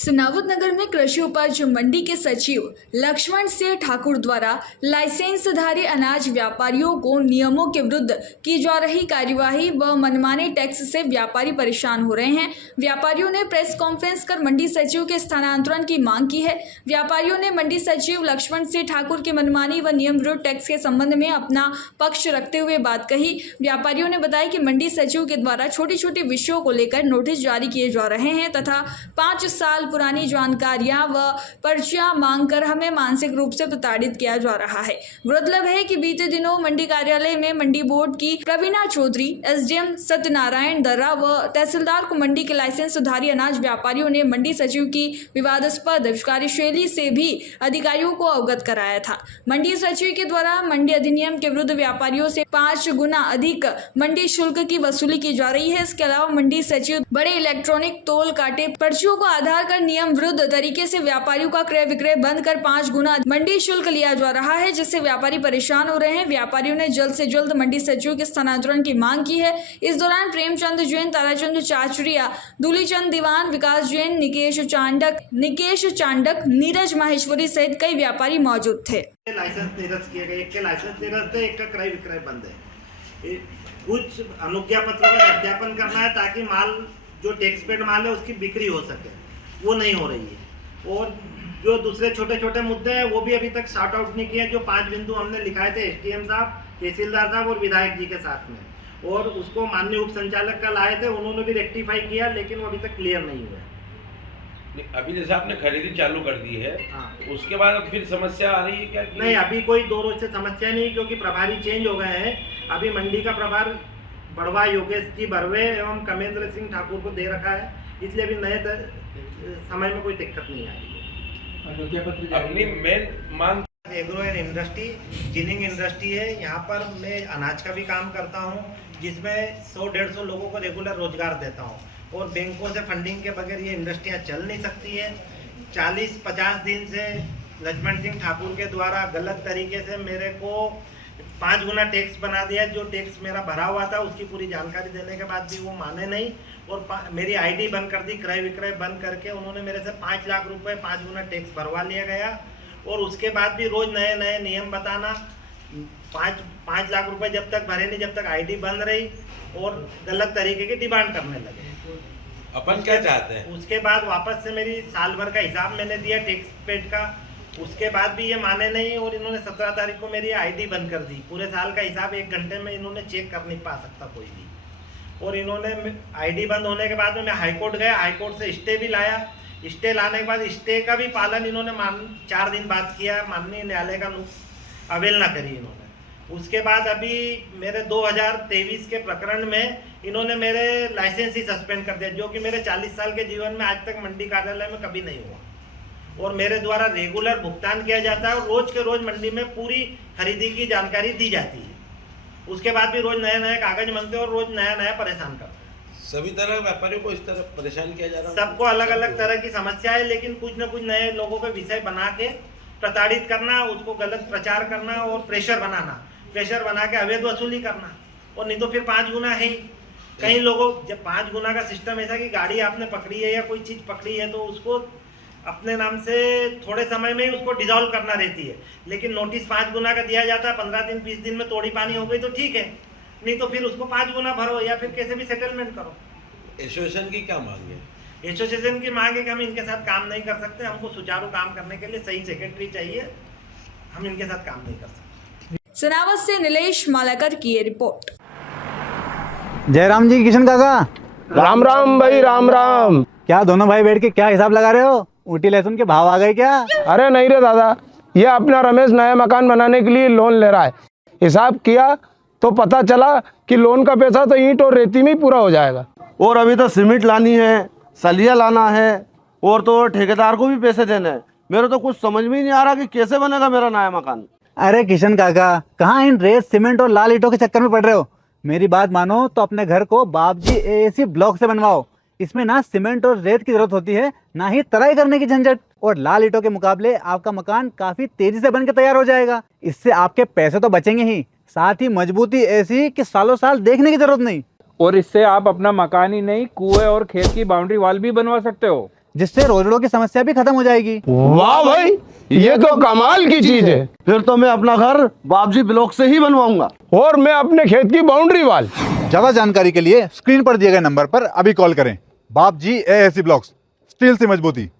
सनावद नगर में कृषि उपज मंडी के सचिव लक्ष्मण सिंह ठाकुर द्वारा लाइसेंसधारी अनाज व्यापारियों को नियमों के विरुद्ध की जा रही कार्यवाही व मनमाने टैक्स से व्यापारी परेशान हो रहे हैं। व्यापारियों ने प्रेस कॉन्फ्रेंस कर मंडी सचिव के स्थानांतरण की मांग की है। व्यापारियों ने मंडी सचिव लक्ष्मण सिंह ठाकुर की मनमानी व नियम विरुद्ध टैक्स के संबंध में अपना पक्ष रखते हुए बात कही। व्यापारियों ने बताया कि मंडी सचिव के द्वारा छोटी छोटी विषयों को लेकर नोटिस जारी किए जा रहे हैं तथा 5 साल पुरानी जानकारियां व पर्चियां मांगकर हमें मानसिक रूप से प्रताड़ित किया जा रहा है। गौरतलब है कि बीते दिनों मंडी कार्यालय में मंडी बोर्ड की प्रवीणा चौधरी, एसडीएम सत्यनारायण दर्रा व तहसीलदार को मंडी के लाइसेंसधारी अनाज व्यापारियों ने मंडी सचिव की विवादास्पद कार्यशैली से भी अधिकारियों को अवगत कराया था। मंडी सचिव के द्वारा मंडी अधिनियम के विरुद्ध व्यापारियों से 5 गुना अधिक मंडी शुल्क की वसूली की जा रही है। इसके अलावा मंडी सचिव बड़े इलेक्ट्रॉनिक तोल काटे पर्चियों को आधार कर नियम विरुद्ध तरीके से व्यापारियों का क्रय विक्रय बंद कर 5 गुना मंडी शुल्क लिया जा रहा है, जिससे व्यापारी परेशान हो रहे हैं। व्यापारियों ने जल्द से जल्द मंडी सचिव के स्थानांतरण की मांग की है। इस दौरान प्रेमचंद जैन, ताराचंद चाचुरिया, दूलीचंद दीवान, विकास जैन, निकेश चांडक, नीरज माहेश्वरी सहित कई व्यापारी मौजूद थे। लाइसेंस निरस्त किए गए, एक के लाइसेंस निरस्त है, एक का क्रय विक्रय बंद है। कुछ अनुज्ञा पत्रों का सत्यापन करना है ताकि माल जो टैक्स पेड माल है उसकी बिक्री हो सके, वो नहीं हो रही है। और जो दूसरे छोटे छोटे मुद्दे हैं वो भी अभी तक सॉर्ट आउट नहीं किए। जो 5 बिंदु हमने लिखाए थे एसडीएम साहब, तहसीलदार साहब और विधायक जी के साथ में, और उसको माननीय उप संचालक कल आए थे, उन्होंने भी रेक्टिफाई किया, लेकिन वो अभी तक क्लियर नहीं हुआ। अभी जैसे आपने खरीदी चालू कर दी है, हाँ। उसके बाद अब फिर समस्या आ रही है क्या? नहीं, अभी कोई 2 रोज से समस्या नहीं, क्योंकि प्रभारी चेंज हो गए हैं। अभी मंडी का प्रभार बड़वा योगेश जी बरवे एवं कमेंद्र सिंह ठाकुर को दे रखा है, इसलिए अभी नए समय में कोई दिक्कत नहीं आई। अपनी मेन मांग agro and industry ginning industry है। यहाँ पर मैं अनाज का भी काम करता हूँ, जिसमें 100-150 लोगों को रेगुलर रोजगार देता हूँ, और बैंकों से फंडिंग के बगैर ये इंडस्ट्रियाँ चल नहीं सकती है। 40-50 दिन से लक्ष्मण सिंह ठाकुर के द्वारा गलत तरीके से मेरे को 5 गुना टैक्स बना दिया। जो टैक्स मेरा भरा हुआ था उसकी पूरी जानकारी देने के बाद भी वो माने नहीं, और मेरी आईडी बंद कर दी, क्रय विक्रय बंद करके उन्होंने मेरे से 5 लाख रुपए 5 गुना टैक्स भरवा लिया गया। और उसके बाद भी रोज नए नए नियम बताना, 5 लाख रुपए जब तक भरे नहीं, जब तक आईडी बंद रही, और गलत तरीके की डिमांड करने लगे। अपन क्या चाहते हैं? उसके बाद वापस से मेरी साल भर का हिसाब मैंने दिया टैक्स पेड का, उसके बाद भी ये माने नहीं, और इन्होंने 17 तारीख को मेरी आईडी बंद कर दी। पूरे साल का हिसाब 1 घंटे में इन्होंने चेक कर नहीं पा सकता कोई भी। और इन्होंने आईडी बंद होने के बाद में मैं हाईकोर्ट गया, हाईकोर्ट से स्टे भी लाया। स्टे लाने के बाद स्टे का भी पालन इन्होंने 4 दिन बाद किया, माननीय न्यायालय का अवहेलना करी इन्होंने। उसके बाद अभी मेरे 2023 के प्रकरण में इन्होंने मेरे लाइसेंस ही सस्पेंड कर दिया, जो कि मेरे 40 साल के जीवन में आज तक मंडी कार्यालय में कभी नहीं हुआ। और मेरे द्वारा रेगुलर भुगतान किया जाता है, और रोज के रोज मंडी में पूरी खरीदी की जानकारी दी जाती है। उसके बाद भी रोज नए नए कागज मांगते हैं और रोज नया नया परेशान करते हैं। सभी तरह व्यापारियों को इस तरह परेशान किया जा रहा है। सबको अलग अलग तरह की समस्या है, लेकिन कुछ न कुछ नए लोगों के विषय बना के प्रताड़ित करना, उसको गलत प्रचार करना और प्रेशर बना के अवैध वसूली करना। और नहीं तो फिर 5 गुना है ही। कई लोगों जब 5 गुना का सिस्टम ऐसा कि गाड़ी आपने पकड़ी है या कोई चीज़ पकड़ी है तो उसको अपने नाम से थोड़े समय में ही उसको डिसॉल्व करना रहती है, लेकिन नोटिस 5 गुना का दिया जाता है। 15 दिन 20 दिन में तोड़ी पानी हो गई तो ठीक है, नहीं तो फिर उसको 5 गुना भरो या फिर कैसे भी सेटलमेंट करो। एसोसिएशन की क्या मांग है? एसोसिएशन की मांग है कि हम इनके साथ काम नहीं कर सकते। हमको सुचारू काम करने के लिए सही सेक्रेटरी चाहिए, हम इनके साथ काम नहीं कर सकते। सनावद से नीलेश मालाकर की ये रिपोर्ट। जयराम जी, किशन काका, राम राम भाई, राम राम। क्या दोनों भाई बैठ के क्या हिसाब लगा रहे हो? ऊटी लहसुन के भाव आ गए क्या? अरे नहीं रे दादा, ये अपना रमेश नया मकान बनाने के लिए लोन ले रहा है। हिसाब किया तो पता चला कि लोन का पैसा तो ईंट और रेती में ही पूरा हो जाएगा, और अभी तो सीमेंट लानी है, सलिया लाना है, और तो ठेकेदार को भी पैसे देने हैं। मेरे तो कुछ समझ में ही नहीं आ रहा कि कैसे बनेगा मेरा नया मकान। अरे किशन काका, कहाँ इन रेत सीमेंट और लाल ईंटों के चक्कर में पड़ रहे हो? मेरी बात मानो तो अपने घर को बाबजी एएसी ब्लॉक से बनवाओ। इसमें ना सीमेंट और रेत की जरूरत होती है, ना ही तराई करने की झंझट। और लाल ईंटों के मुकाबले आपका मकान काफी तेजी से बनकर तैयार हो जाएगा। इससे आपके पैसे तो बचेंगे ही, साथ ही मजबूती ऐसी कि सालों साल देखने की जरूरत नहीं। और इससे आप अपना मकान ही नहीं, कुएं और खेत की बाउंड्री वाल भी बनवा सकते हो। जिससे रोजड़ों की समस्या भी खत्म हो जाएगी। वाह भाई, ये तो कमाल की चीज है। फिर तो मैं अपना घर बाबजी ब्लॉक से ही बनवाऊंगा। और मैं अपने खेत की बाउंड्री वाल। ज्यादा जानकारी के लिए स्क्रीन पर दिए गए नंबर पर अभी कॉल करें। बाबजी एएसी ब्लॉक्स, स्टील से मजबूती।